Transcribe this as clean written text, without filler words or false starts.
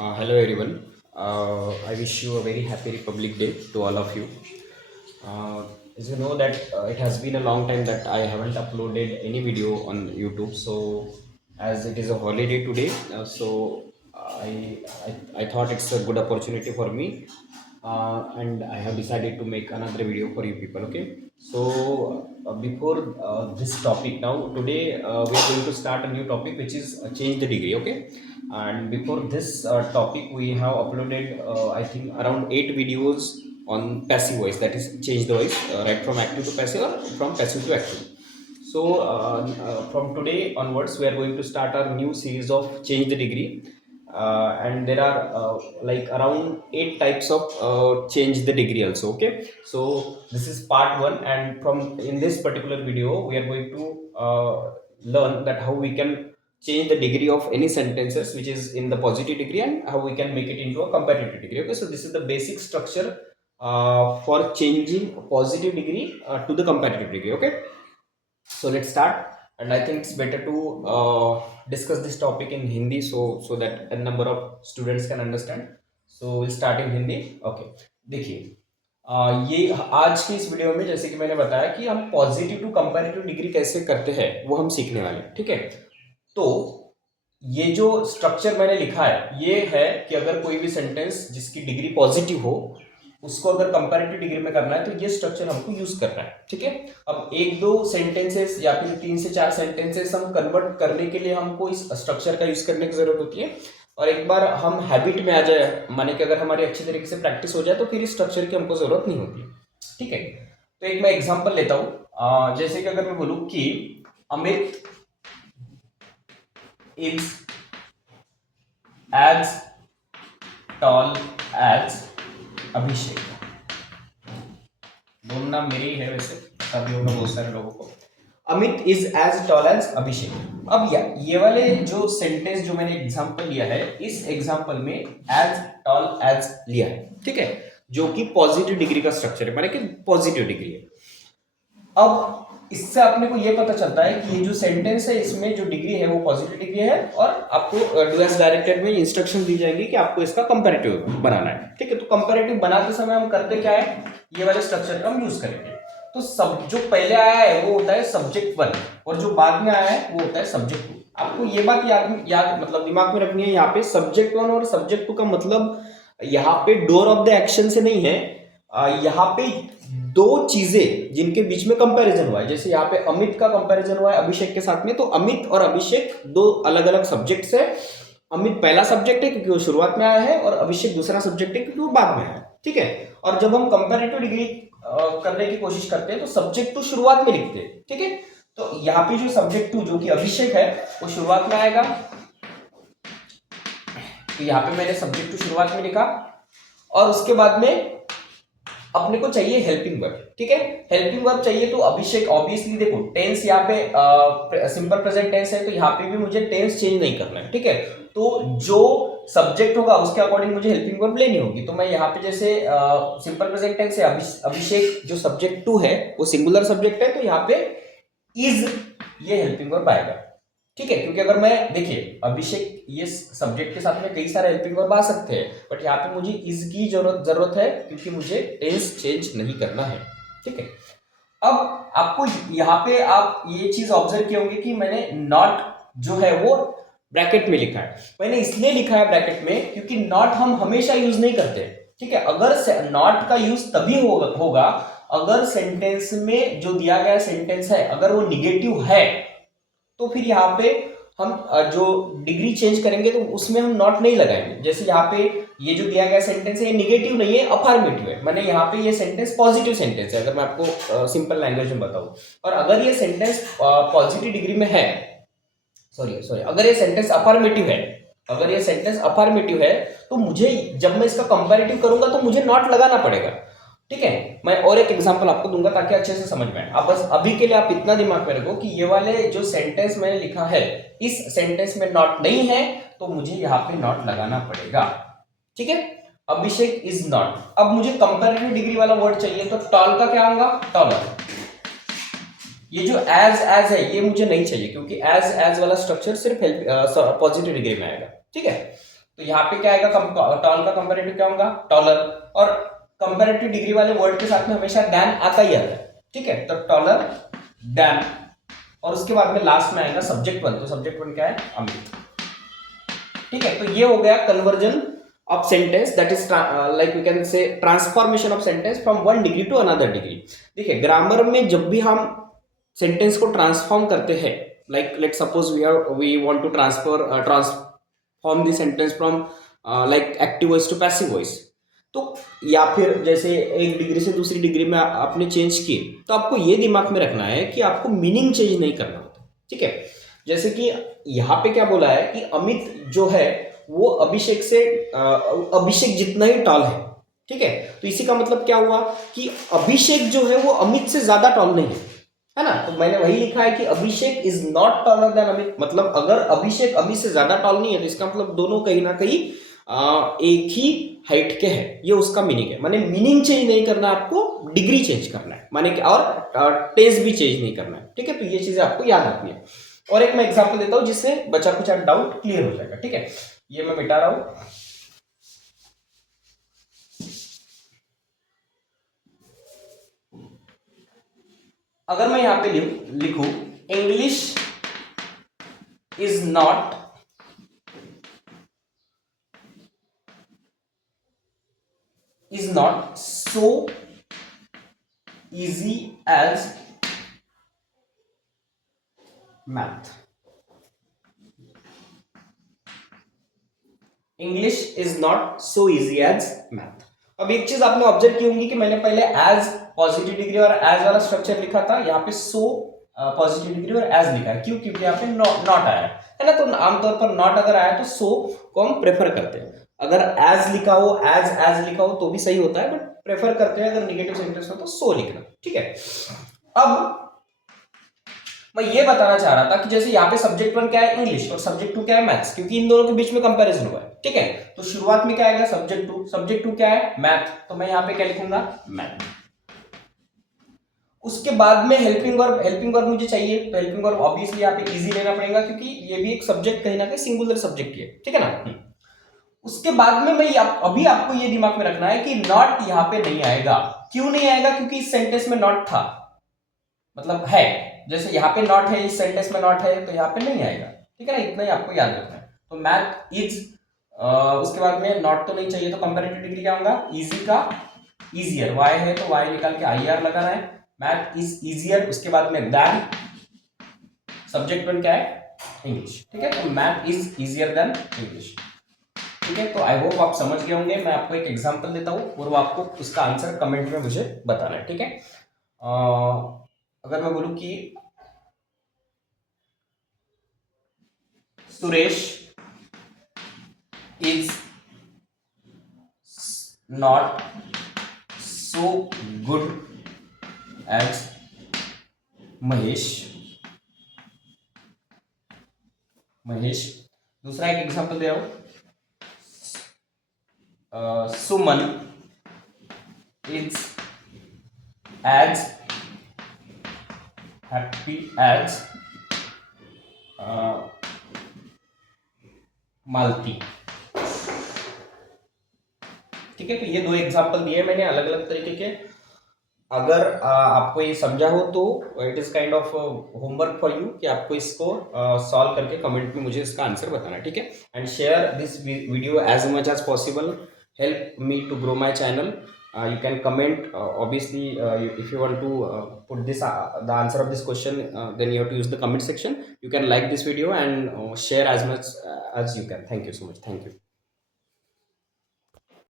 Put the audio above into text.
Hello everyone. I wish you a very happy Republic Day to all of you. Uh, as you know that it has been a long time that I haven't uploaded any video on YouTube. So as it is a holiday today, I thought it's a good opportunity for me, and I have decided to make another video for you people. Okay. So before this topic, now today we are going to start a new topic, which is change the degree. Okay. And before this topic, we have uploaded I think around 8 videos on passive voice, that is change the voice, right from active to passive or from passive to active. So from today onwards, we are going to start our new series of change the degree, and there are like around 8 types of change the degree also. Okay, so this is part one, and from in this particular video, we are going to learn that how we can change the degree of any sentences which is in the positive degree and how we can make it into a comparative degree. Okay, so this is the basic structure for changing positive degree to the comparative degree. Okay, so let's start, and I think it's better to discuss this topic in Hindi, so that a number of students can understand. So we'll start in Hindi. Okay, देखिए, ये आज की इस video में जैसे कि मैंने बताया कि हम पॉजिटिव टू कंपैरेटिव डिग्री कैसे करते हैं वो हम सीखने वाले हैं। ठीक है, तो ये जो स्ट्रक्चर मैंने लिखा है ये है कि अगर कोई भी सेंटेंस जिसकी डिग्री पॉजिटिव हो उसको अगर कंपैरेटिव डिग्री में करना है तो ये स्ट्रक्चर हमको यूज करना है। ठीक है, अब एक दो सेंटेंसेस या फिर 3 से 4 सेंटेंसेस हम कन्वर्ट करने के लिए हमको इस स्ट्रक्चर का यूज करने की जरूरत होती है, और एक बार हम हैबिट में आ जाए, माने कि अगर हमारी अच्छी तरीके से प्रैक्टिस हो जाए तो फिर इस स्ट्रक्चर की हमको जरूरत नहीं होती। ठीक है, तो एक मैं एग्जांपल लेता हूं, जैसे कि अगर मैं बोलूं कि Amit is as tall as Abhishek. दोनों नाम मेरे ही है वैसे, अभी होगा बहुत सारे लोगों को। Amit is as tall as Abhishek. अब ये वाले जो सेंटेंस जो मैंने एग्जांपल लिया है, इस एग्जांपल में एज टॉल एज लिया है। ठीक है, जो कि पॉजिटिव डिग्री का स्ट्रक्चर है, माने कि पॉजिटिव डिग्री है। अब इससे अपने को ये पता चलता है कि ये जो सेंटेंस है इसमें जो डिग्री है वो पॉजिटिव डिग्री है, और आपको डू एज डायरेक्टेड में इंस्ट्रक्शन दी जाएगी कि आपको इसका कंपैरेटिव बनाना है। ठीक है, तो कंपैरेटिव बनाते समय हम करते क्या है, ये वाले स्ट्रक्चर का हम यूज करेंगे। तो सब जो पहले आया है वो होता है सब्जेक्ट 1, और जो बाद में आया है वो होता है सब्जेक्ट 2। आपको ये बात याद मतलब दिमाग में रखनी है, यहाँ पे सब्जेक्ट 1 और सब्जेक्ट 2 का मतलब यहाँ पे डोर ऑफ द एक्शन से नहीं है, यहाँ पे दो चीजें जिनके बीच में कंपैरिजन हुआ है। जैसे यहाँ पे अमित का कंपैरिजन हुआ है अभिषेक के साथ में, तो अमित और अभिषेक दो अलग अलग सब्जेक्ट्स है। अमित पहला सब्जेक्ट है क्योंकि वो शुरुआत में आया है, और अभिषेक दूसरा सब्जेक्ट है क्योंकि वो बाद में आया है। ठीक है, और जब हम कंपैरेटिव डिग्री करने की कोशिश करते हैं तो सब्जेक्ट 2 शुरुआत में लिखते हैं। ठीक है, तो यहाँ पे जो सब्जेक्ट 2 जो कि अभिषेक है वो शुरुआत में आएगा, तो यहाँ पे मैंने सब्जेक्ट 2 शुरुआत में लिखा, और उसके बाद में अपने को चाहिए हेल्पिंग वर्ब। ठीक है, हेल्पिंग वर्ब चाहिए तो अभिषेक, ऑब्वियसली देखो टेंस यहाँ पे सिंपल प्रेजेंट टेंस है, तो यहाँ पे भी मुझे टेंस चेंज नहीं करना है। ठीक है, तो जो सब्जेक्ट होगा उसके अकॉर्डिंग मुझे हेल्पिंग वर्ब लेनी होगी। तो मैं यहाँ पे जैसे सिंपल प्रेजेंट टेंस है, अभिषेक जो सब्जेक्ट 2 है वो सिंगुलर सब्जेक्ट है, तो यहाँ पे इज ये हेल्पिंग वर्ब आएगा। ठीक है, क्योंकि अगर मैं देखिए अभिषेक ये सब्जेक्ट के साथ में कई सारे हेल्पिंग वर्ब आ सकते हैं, बट यहाँ पे मुझे इज की जरूरत है क्योंकि मुझे टेंस चेंज नहीं करना है। ठीक है, अब आपको यहाँ पे आप ये चीज ऑब्जर्व किए होंगे कि मैंने नॉट जो है वो ब्रैकेट में लिखा है। मैंने इसलिए लिखा है ब्रैकेट में क्योंकि नॉट हम हमेशा यूज नहीं करते। ठीक है, अगर नॉट का यूज तभी होगा अगर सेंटेंस में जो दिया गया सेंटेंस है अगर वो निगेटिव है, तो फिर यहाँ पे हम जो डिग्री चेंज करेंगे तो उसमें हम नॉट नहीं लगाएंगे। जैसे यहाँ पे ये जो दिया गया सेंटेंस है ये निगेटिव नहीं है, अफर्मेटिव है, मैंने यहाँ पे ये सेंटेंस पॉजिटिव सेंटेंस है अगर मैं आपको सिंपल लैंग्वेज में बताऊं। और अगर ये सेंटेंस पॉजिटिव डिग्री में है, सॉरी अगर ये सेंटेंस अफर्मेटिव है, अगर ये सेंटेंस अफर्मेटिव है तो मुझे जब मैं इसका कंपैरेटिव करूंगा तो मुझे नॉट लगाना पड़ेगा। ठीक है, मैं और एक एग्जांपल आपको दूंगा ताकि अच्छे से समझ में आए। आप बस अभी के लिए आप इतना दिमाग में रखो कि ये वाले जो सेंटेंस मैंने लिखा है इस सेंटेंस में नॉट नहीं है, तो मुझे यहाँ पे नॉट लगाना पड़ेगा। ठीक है, अभिषेक इज नॉट। अब मुझे कंपैरेटिव डिग्री वाला वर्ड चाहिए, तो टॉल का क्या होगा, टॉलर। ये जो एज है ये मुझे नहीं चाहिए क्योंकि एज वाला स्ट्रक्चर सिर्फ पॉजिटिव डिग्री में आएगा। ठीक है, तो यहाँ पे क्या आएगा, टॉल का कंपेरेटिव क्या होगा, टॉलर। और कंपेरेटिव डिग्री वाले वर्ड के साथ में हमेशा दैन आता ही आता है, ठीक है। तो टॉलर दैन, और उसके बाद में लास्ट में आएगा सब्जेक्ट वन। तो सब्जेक्ट वन क्या है, अमित, ठीक है। तो ये हो गया conversion of sentence, that is like we can say transformation of sentence from one degree to another degree. देखिए ग्रामर में जब भी हम सेंटेंस को ट्रांसफॉर्म करते हैं, like let suppose we want to transform the sentence from like active voice to passive voice, तो या फिर जैसे एक डिग्री से दूसरी डिग्री में आपने चेंज किए, तो आपको ये दिमाग में रखना है कि आपको मीनिंग चेंज नहीं करना होता, ठीक है। जैसे कि यहाँ पे क्या बोला है कि अमित जो है वो अभिषेक से अभिषेक जितना ही टॉल है, ठीक है। तो इसी का मतलब क्या हुआ कि अभिषेक जो है वो अमित से ज्यादा टॉल नहीं है ना। तो मैंने वही लिखा है कि Abhishek is not taller than Amit, मतलब अगर अभिषेक अमित से ज्यादा टॉल नहीं है तो इसका मतलब दोनों कहीं ना कहीं एक ही हाइट के हैं, ये उसका मीनिंग है। माने मीनिंग चेंज नहीं करना है आपको, डिग्री चेंज करना है, माने कि और टेंस भी चेंज नहीं करना है, ठीक है। तो ये चीजें आपको याद रखनी है। और एक मैं एग्जांपल देता हूं जिससे बचा कुछ डाउट क्लियर हो जाएगा, ठीक है। ये मैं मिटा रहा हूं। अगर मैं यहां पे लिखूं English is not so easy as math, English is not so easy as math. अब एक चीज आपने ऑब्जर्व की होंगी कि मैंने पहले एज पॉजिटिव डिग्री और एज वाला स्ट्रक्चर लिखा था, यहाँ पे सो पॉजिटिव डिग्री और एज लिखा है, क्यों, क्योंकि यहाँ पे नॉट आया है ना। तो आमतौर पर नॉट अगर आया तो सो को हम प्रेफर करते हैं। अगर एज लिखा हो, एज लिखा हो तो भी सही होता है, बट प्रेफर करते हैं अगर निगेटिव सेंटेंस हो तो सो लिखना, ठीक है। अब मैं ये बताना चाह रहा था कि जैसे यहाँ पे सब्जेक्ट वन क्या है, इंग्लिश, और सब्जेक्ट टू क्या है, मैथ्स, क्योंकि इन दोनों के बीच में कंपैरिजन हुआ है, ठीक है। तो शुरुआत में क्या आएगा, सब्जेक्ट टू क्या है, मैथ, तो मैं यहाँ पे क्या लिखूंगा, मैथ। उसके बाद में हेल्पिंग वर्ब मुझे चाहिए, तो हेल्पिंग वर्ब ऑब्वियसली यहाँ पे इजी लेना पड़ेगा क्योंकि ये भी एक सब्जेक्ट कहीं ना कहीं सिंगुलर सब्जेक्ट ही है, ठीक है ना। उसके बाद में मैं अभी आपको ये दिमाग में रखना है कि नॉट यहाँ पे नहीं आएगा। क्यों नहीं आएगा, क्योंकि इस सेंटेंस में नॉट था, मतलब है, जैसे यहाँ पे नॉट है, इस सेंटेंस में नॉट है, तो यहाँ पे नहीं आएगा, ठीक है ना। इतना ही आपको याद रखना है। तो मैथ इज, उसके बाद में नॉट तो नहीं चाहिए, तो कंपैरेटिव डिग्री क्या होगा, इजी का इजियर, वाई है तो वाई निकाल के आई आर लगाना है, मैथ इज इजियर। उसके बाद में दैन, सब्जेक्ट वन क्या है, इंग्लिश, ठीक है। तो math is easier than English, ठीक है। तो आई होप आप समझ गए होंगे। मैं आपको एक एग्जांपल देता हूँ और वो आपको उसका आंसर कमेंट में मुझे बताना है, ठीक है। अगर मैं बोलूं कि Suresh is not so good as Mahesh, दूसरा एक एग्जांपल दे रहा हूं, Suman is as happy as Malti, ठीक है। तो ये दो एग्जांपल दिए मैंने अलग अलग तरीके के। अगर आपको ये समझा हो तो it is kind of homework for you कि आपको इसको सॉल्व करके कमेंट में मुझे इसका आंसर बताना, ठीक है। And share this video as much as possible, help me to grow my channel. You can comment, obviously, if you want to put this the answer of this question, then you have to use the comment section. You can like this video and share as much as you can. Thank you so much. Thank you.